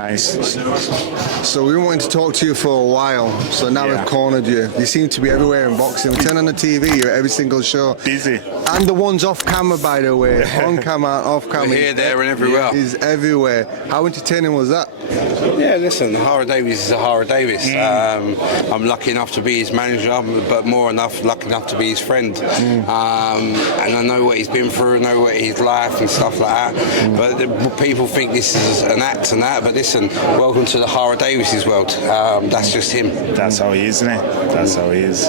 Nice. So we've been wanting to talk to you for a while. So now we've cornered you. You seem to be everywhere in boxing. We turn on the TV, you're at every single show. Busy. And the ones off camera, by the way. On camera, off camera. We're here, there, and everywhere. He's everywhere. How entertaining was that? Yeah, listen, Hara Davies is a Hara Davies. I'm lucky enough to be his manager, but lucky enough to be his friend. And I know what he's been through, I know what his life and stuff like that. But people think this is an act and that. But listen, welcome to the Hara Davies' world. That's just him. That's how he is, isn't it? That's how he is.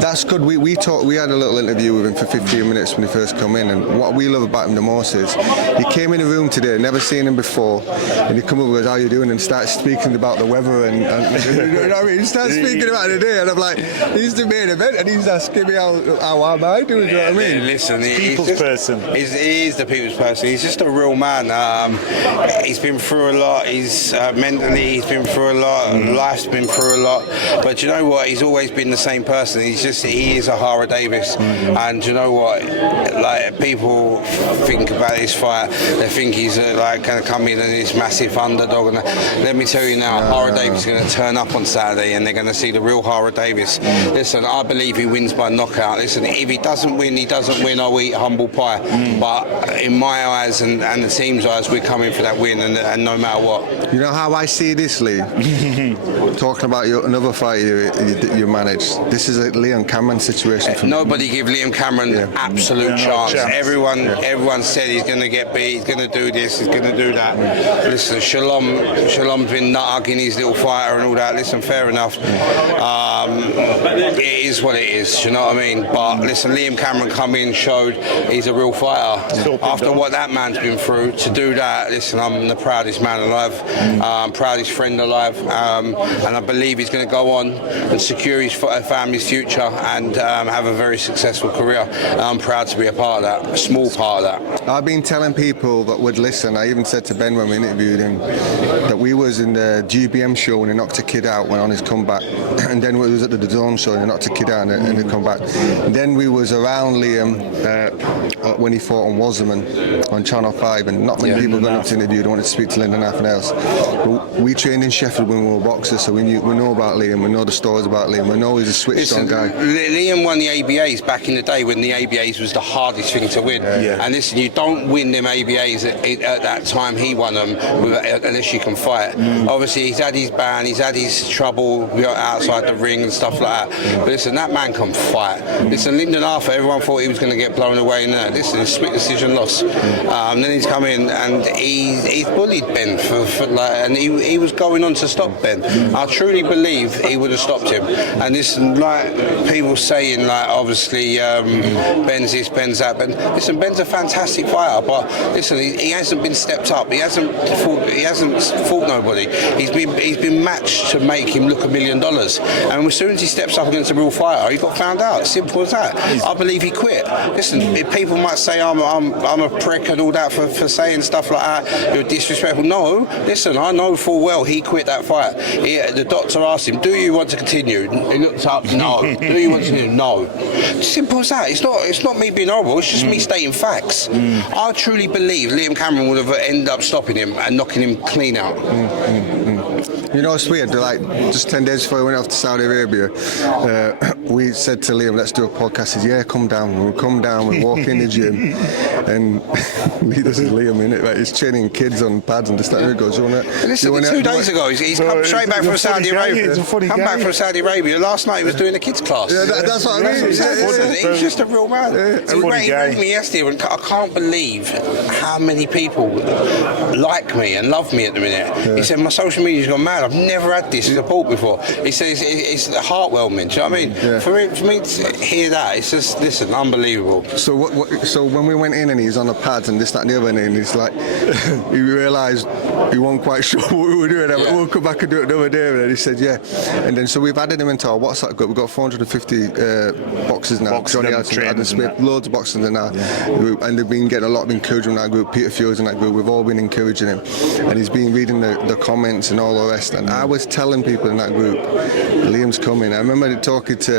That's good. We talked. We had a little interview with him for 15 minutes when he first come in, and what we love about him the most is he came in the room today, never seen him before, and he come up and goes, "How you doing?" and starts speaking about the weather and you know what I mean. He starts speaking about the day, and I'm like, he's the main event, and he's asking me how am I doing? You know what I mean? Listen, People's person. He is the people's person. He's just a real man. He's been through a lot. He's mentally, he's been through a lot. Life's been through a lot. But you know what? He's always been the same person. He is a Hara Davies. And you know what? Like, people think about this fight, they think he's going to come in and this massive underdog. And let me tell you now, Hara Davies is going to turn up on Saturday, and they're going to see the real Hara Davies. Listen, I believe he wins by knockout. Listen, if he doesn't win, he doesn't win. I'll eat humble pie. But in my eyes and the team's eyes, we're coming for that win, and no matter what. You know how I see this, Lee? Talking about another fight you managed. This is a Liam Cameron situation. For Nobody give Liam Cameron absolute chance. Everyone said he's going to get beat, he's going to do this, he's going to do that. Listen, Shalom's been nut-hugging his little fighter and all that. Listen, fair enough. It is what it is, you know what I mean? But listen, Liam Cameron come in, showed he's a real fighter. After what that man's been through, to do that, listen, I'm the proudest man alive, proudest friend alive, and I believe he's going to go on and secure his family's future and have a very successful career. And I'm proud to be a part of that, a small part of that. I've been telling people that would listen, I even said to Ben when we interviewed him, that we was in the GBM show when he knocked a kid out, went on his comeback, and then we was at the DAZN show and he knocked a kid out and he come back. And then we was around Liam when he fought on Wasserman on Channel 5, and not many people got up to interview, they wanted to speak to Lyndon nothing else. But we trained in Sheffield when we were boxers, so we know about Liam, we know the stories about Liam, we know he's a switched on guy. Liam won the ABAs back in the day when the ABAs was the hardest thing to win. And listen, you don't win them ABAs at that time he won them unless you can fight. Obviously he's had his ban, he's had his trouble outside the ring and stuff like that. But listen, that man can fight. Listen, Lyndon Arthur, everyone thought he was going to get blown away in there. Listen, split decision loss. Then he's come in and he's bullied Ben and he was going on to stop Ben. I truly believe he would have stopped him. And listen, like people saying, like obviously Ben's this, Ben's that. But listen, Ben's a fantastic fighter, but listen, he hasn't been stepped up. He hasn't fought nobody. He's been matched to make him look $1 million. And as soon as he steps up against a real fighter, he got found out. Simple as that. I believe he quit. Listen, people might say I'm a prick and all that for saying stuff like that. You're disrespectful. No, listen, I know full well he quit that fight. The doctor asked him, "Do you want to continue?" He looked up, "No." "Do you want to continue?" "No." Simple as that. It's not me being horrible. It's just me stating facts. I truly believe Liam Cameron would have ended up stopping him and knocking him clean out. You know, it's weird. Like just 10 days before we went off to Saudi Arabia, we said to Liam, "Let's do a podcast." He said, "Yeah, come down." We come down, we walk in the gym, and this is Liam in it. Like, he's training kids on pads and this that. And he goes, Listen, 2 days ago, he's come straight back from Saudi Arabia. Back from Saudi Arabia. Last night he was doing a kids class. Yeah, that's what I mean. He's just a real man. He rang me yesterday, and I can't believe how many people like me and love me at the minute. He said my social media's gone mad. I've never had this support before. He says it's heartwarming. Do you know what I mean? For me to hear that, it's just, listen, unbelievable. So when we went in and he's on the pads and this, that, and the other, and he's like, he realised he wasn't quite sure what we were doing. We'll come back and do it another day. And then he said, yeah. And then so we've added him into our WhatsApp group. We've got 450 boxes now. Johnny Adam Smith, loads of boxes in that. And they've been getting a lot of encouragement in that group. Peter Field's in that group. We've all been encouraging him. And he's been reading the comments and all the rest. And I was telling people in that group, Liam's coming. I remember talking to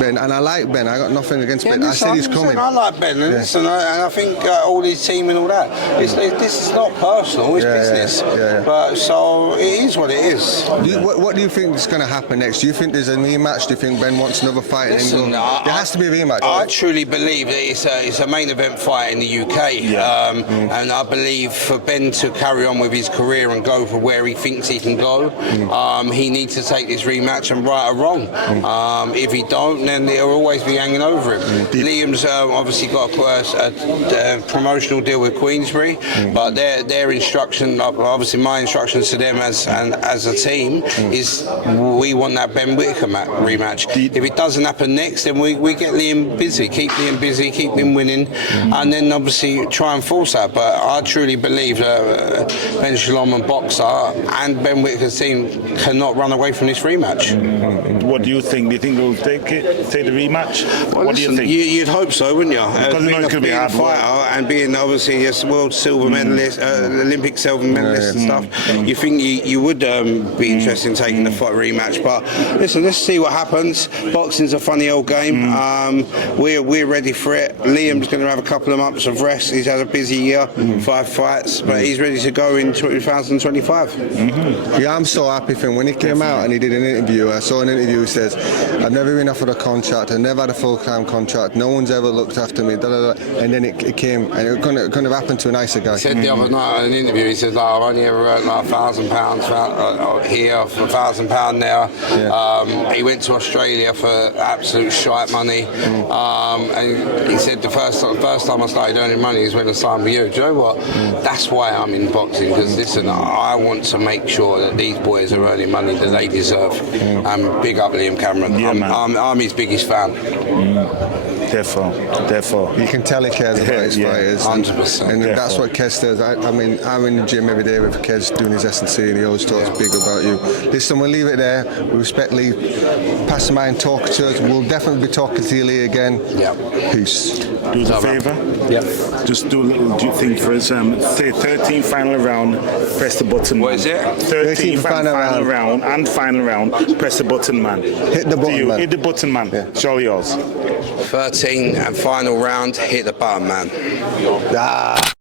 Ben, and I like Ben. I got nothing against Ben. I said he's coming. I like Ben, and listen, and I think all his team and all that. This is not personal. It's business. Yeah. But so it is what it is. What do you think is going to happen next? Do you think there's a rematch? Do you think Ben wants another fight in England? There has to be a rematch. I truly believe that it's a main event fight in the UK, and I believe for Ben to carry on with his career and go for where he thinks he can go, he needs to take this rematch and right a wrong. If he don't, then it'll always be hanging over him. Liam's obviously got a promotional deal with Queensbury, but their instruction, obviously my instructions to them as a team is we want that Ben Whittaker rematch. If it doesn't happen next, then we get Liam busy, keep him winning, and then obviously try and force that. But I truly believe that Ben Shalom and Boxer and Ben Whittaker's team cannot run away from this rematch. What do you think? Do you think they'll take the rematch? Well, what do you think? You'd hope so, wouldn't you? Because being it could be hard fighter and being obviously a world silver medalist, Olympic silver medalist and stuff, you think you would be interested in taking the fight rematch. But listen, let's see what happens. Boxing's a funny old game. We're ready for it. Liam's going to have a couple of months of rest. He's had a busy year, 5 fights, but he's ready to go in 2025. Yeah, I'm so happy for him. When he came out and he did an interview, I saw an interview. He says, "I've never been offered a contract. I've never had a full-time contract. No one's ever looked after me." And then it came, and it couldn't have happened to a nicer guy. He said the other night in an interview, he said, "I've only ever earned like £1,000 here, for £1,000 there." He went to Australia for absolute shite money, and he said the first time I started earning money is when I signed with you. Do you know what? That's why I'm in boxing, because listen, I want to make sure that these boys are earning money that they deserve. Big up Liam Cameron. Yeah, I'm his biggest fan. Therefore. You can tell he cares about his fighters. 100%. And that's what Kez does. I mean, I'm in the gym every day with Kez doing his S&C, and he always talks big about you. Listen, we'll leave it there. We respect Lee. Pass the mind, talk to us. We'll definitely be talking to you, Lee, again. Yeah. Peace. Do us a favour. Yeah. Just do a little thing for us. Say 13th final round, press the button. What is it? 13th final round and final round, press the button, man. Hit the button, man. Hit the button, man. Yeah. It's all yours. 13 and final round, hit the button, man. Ah.